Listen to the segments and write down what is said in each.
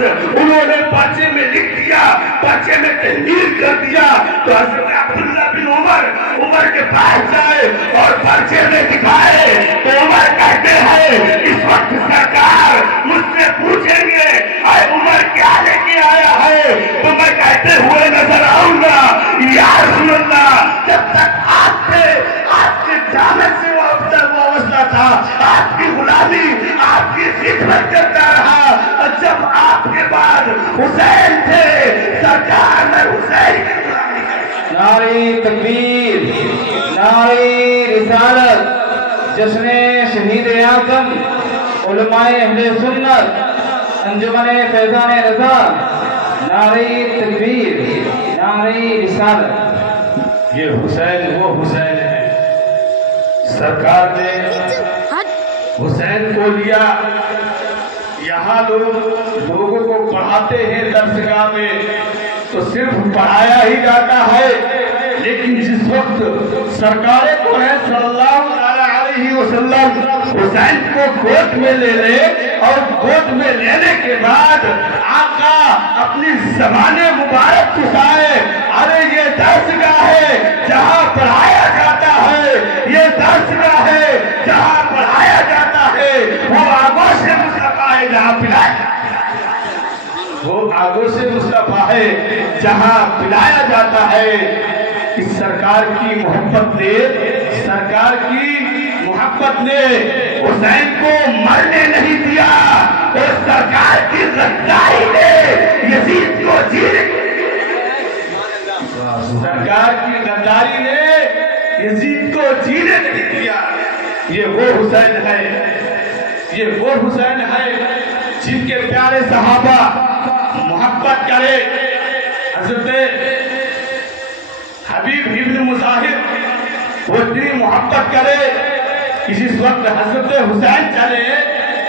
وقت انہوں نے پرچے میں لکھ دیا، پرچے میں تحریر کر دیا، تو حضرت عبداللہ بن عمر کے پاس جائے اور پرچے میں دکھائے تو عمر کہتے ہیں اس وقت سرکار مجھ سے پوچھیں گے اے عمر کیا لے کے آیا ہے، تو میں کہتے ہوئے نظر آؤں گا یا رسول اللہ جب تک آپ کے جامع سے وابستہ تھا، آپ کی غلامی آپ کی خدمت کرتا رہا، اور جب آپ کے بعد حسین تھے سرکار میں حسین کی غلامی کرتا۔ نعرہ تکبیر، نعرہ رسالت، جشن شہید اعظم، علماء اہل سنت، انجمن فیضان رضا، نعرہ تکبیر، نعرہ رسالت۔ یہ حسین وہ حسین ہے، سرکار نے حسین کو لیا، یہاں لوگوں کو پڑھاتے ہیں درسگاہ میں تو صرف پڑھایا ہی جاتا ہے، لیکن جس وقت سرکار کو ہے صلی اللہ علیہ وسلم حسین کو گود میں لے لے اور گود میں لینے کے بعد آقا اپنی زبان مبارک اٹھائے، ارے یہ درسگاہ ہے جہاں پڑھایا جاتا ہے، یہ درسگاہ ہے جہاں پڑھایا جاتا ہے، وہ آگوش مصطفیٰ ہے جہاں پلایا جاتا ہے، وہ آگوش مصطفیٰ ہے جہاں پلایا جاتا ہے۔ اس سرکار کی محبت نے حسین کو مرنے نہیں دیا، اور سرکار کی غداری نے یزید کو جینے نہیں دیا، سرکار کی غداری نے یزید کو جینے نہیں دیا۔ یہ وہ حسین ہے، یہ وہ حسین ہے جن کے پیارے صحابہ محبت کرے۔ حضرت حبیب ابن مظاہر وہ اتنی محبت کرے کہ جس وقت حضرت حسین چلے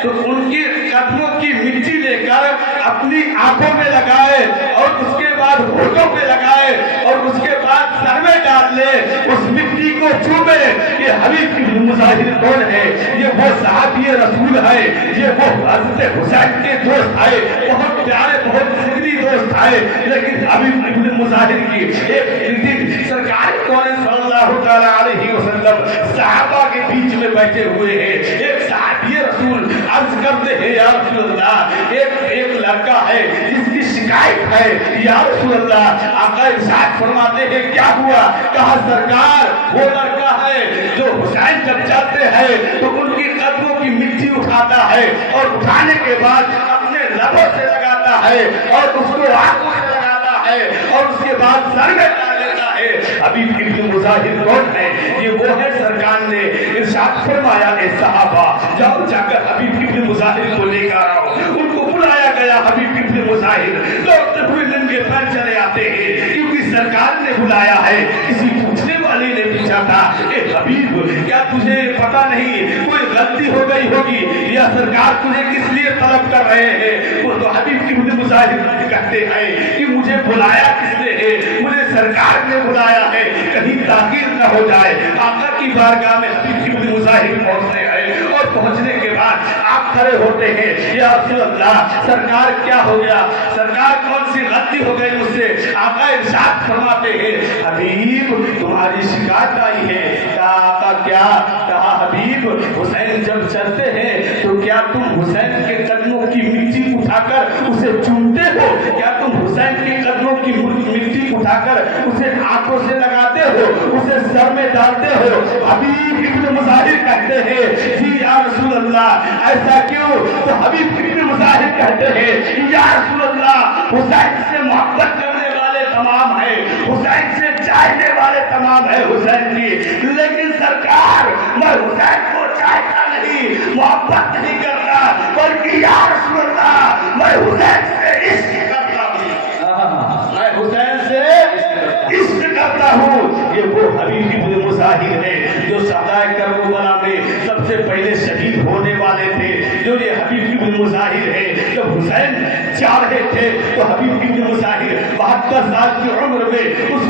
تو ان کی قدموں کی مٹی لے کر اپنی آنکھوں میں لگائے اور اس کے بعد ہونٹوں پہ لگائے اور اس کے بعد سر میں ڈال لے، اس مٹی کو چومے۔ یہ حبیب ابن مظاہر کون ہے؟ یہ وہ صحابی رسول ہے، یہ وہ حضرت حسین کے دوست ہے، بہت پیارے بہت جگری دوست ہے، لیکن حبیب ابن مظاہر کی ایک دن سرکار کون صلی اللہ تعالی علیہ وسلم صحابہ کے بیچ میں بیٹھے ہوئے ہیں، ایک صحابی رسول عرض کرتے ہیں یا رسول اللہ ایک لڑکا ہے جس کی شکایت ہے یا رسول اللہ۔ آقا ارشاد فرماتے ہیں کیا ہوا؟ کہا سرکار وہ لڑکا ہے جو حسین جب چلتے ہیں تو ان کی قدموں کی مٹی اٹھاتا ہے اور اٹھانے کے بعد اپنے لبوں سے لگاتا ہے اور اس کو آنکھوں سے لگاتا ہے اور اس کے بعد سر میں ڈال لیتا ہے۔ حبیب ابن مظاہر کون ہے؟ یہ وہ ہے سرکار نے ارشاد فرمایا اے صحابہ جاؤ جا کر حبیب ابن مظاہر کو لے کر آؤ۔ ان کو بلایا گیا، حبیب ابن مظاہر دوڑتے ہوئے ننگے پیر چلے آتے ہیں کیونکہ سرکار نے بلایا ہے۔ کسی پوچھنے والے نے پوچھا تھا اے حبیب کیا تجھے پتا نہیں کوئی غلطی ہو گئی ہوگی یا سرکار تجھے کس لیے طلب کر رہے ہیں؟ وہ تو حبیب ابن مظاہر کہتے ہیں کہ مجھے بلایا کس نے ہے؟ مجھے سرکار نے بلایا ہے، کہیں تاخیر نہ ہو جائے۔ آقا کی بارگاہ میں حبیب ابن مظاہر پہنچتے ہیں اور پہنچنے کے بعد آپ کھڑے ہوتے ہیں یا رسول اللہ سرکار کیا ہو گیا؟ سرکار کون سی غلطی ہو گئی مجھ سے؟ آقا ارشاد فرماتے ہیں حبیب تمہاری شکایت آئی ہے۔ کہا آقا کیا؟ کہا حبیب حسین جب چلتے ہیں تو کیا تم حسین کے قدموں کی مٹی اٹھا کر اسے چومتے ہو؟ کیا تم حسین کے قدموں کی مٹی اٹھا کر اسے آنکھوں سے لگاتے ہو، اسے سر میں ڈالتے ہو؟ حبیب ابن مظاہر کہتے ہیں جی یا رسول اللہ ایسا کیوں؟ تو حبیب ابن مظاہر کہتے ہیں یا رسول اللہ حسین سے محبت کرنے والے تمام ہیں، حسین سے چاہنے والے تمام ہیں حسین کی، لیکن سرکار میں حسین کو چاہتا نہیں، محبت نہیں کرتا، بلکہ یا رسول اللہ میں حسین سے عشق کرتا ہوں، میں حسین سے عشق کرتا ہوں۔ یہ وہ حبیب ابن مظاہر ہے جو صحرائے کربلا میں سب سے پہلے شہید ہونے والے تھے، جو یہ حبیب ابن مظاہر ہے۔ جب حسین جا رہے تھے تو حبیب بن مظاہر 72 سال کی عمر میں اس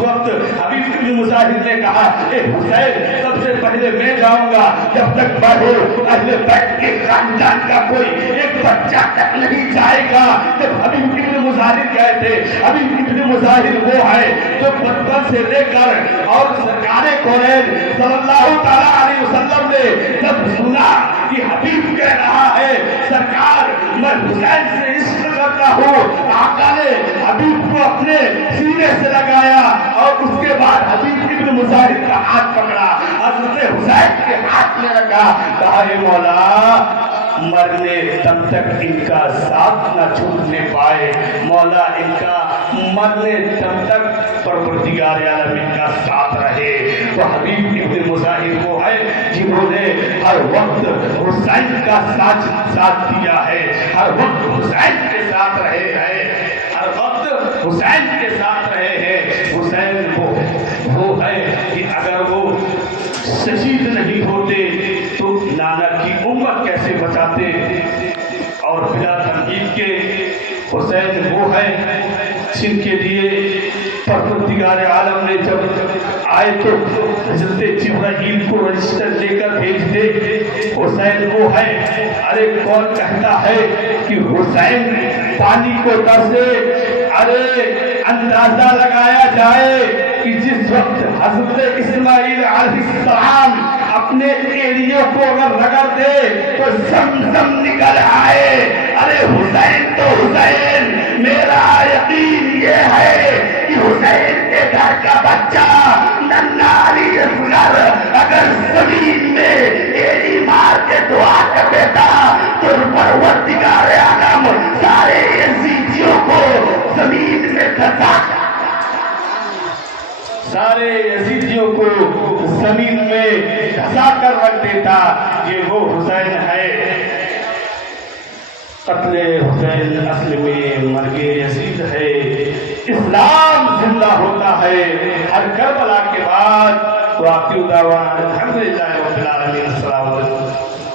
وقت حبیب بن مظاہر نے کہا اے حسین سب سے پہلے میں جاؤں گا جب تک بڑھو اہل بیت کے خاندان کا کوئی ایک بچہ تک نہیں جائے گا. جب حبیب بن مظاہر گئے تھے, حبیب بن مظاہر وہ ہے جو بچپن سے لے کر اور سرکار کونین صلی اللہ تعالی علیہ وسلم نے جب سنا کہ حبیب کہہ رہا ہے سرکار میں حسین سے عشق کرتا ہوں, آقا نے حبیب کو اپنے سینے سے لگایا اور اس کے بعد حبیب بن مظاہر کا ہاتھ پکڑا, حضرت حسین کے ہاتھ میں رکھا, کہا اے مولا مرنے دم تک ان کا ساتھ نہ چھوٹنے پائے, مولا ان کا مرنے دم تک پروردگار عالم ان کا ساتھ رہے. تو حبیب ابن مظاہر وہ ہے جنہوں نے ہر وقت حسین کا ساتھ دیا ہے, ہر وقت حسین کے ساتھ رہے ہیں, ہر وقت حسین کے ساتھ رہے ہیں. حسین وہ ہے کہ اگر وہ شہید نہیں ہوتے تو نانا کی امت کیسے بچاتے. اور بلا تنقید کے حسین وہ ہے جن کے لیے پروردگار عالم نے جب آئے تو حضرت جبرائیل کو رجسٹر لے کر بھیج دے. حسین وہ ہے, ارے کون کہتا ہے کہ حسین پانی کو در سے ارے اندازہ لگایا جائے کہ جس وقت حضرت اسماعیل علیہ السلام اپنے ایریوں کو اگر رگڑ دے تو زمزم نکل آئے. ارے حسین تو حسین, میرا یقین یہ ہے کہ حسین کے گھر کا بچہ نناری اصغر اگر زمین میں ایری مار کے دعا کر دیتا تو پروردگار عالم سارے یزیدیوں کو زمین میں دھسا, سارے یزیدیوں کو زمین میں دھسا کر رکھ دیتا. یہ وہ حسین ہے. قتل حسین اصل میں مرگ یزید ہے. اسلام زندہ ہوتا ہے ہر کربلا کے بعد. وآخر دعوانا الحمدللہ رب العالمین. السلام علیکم.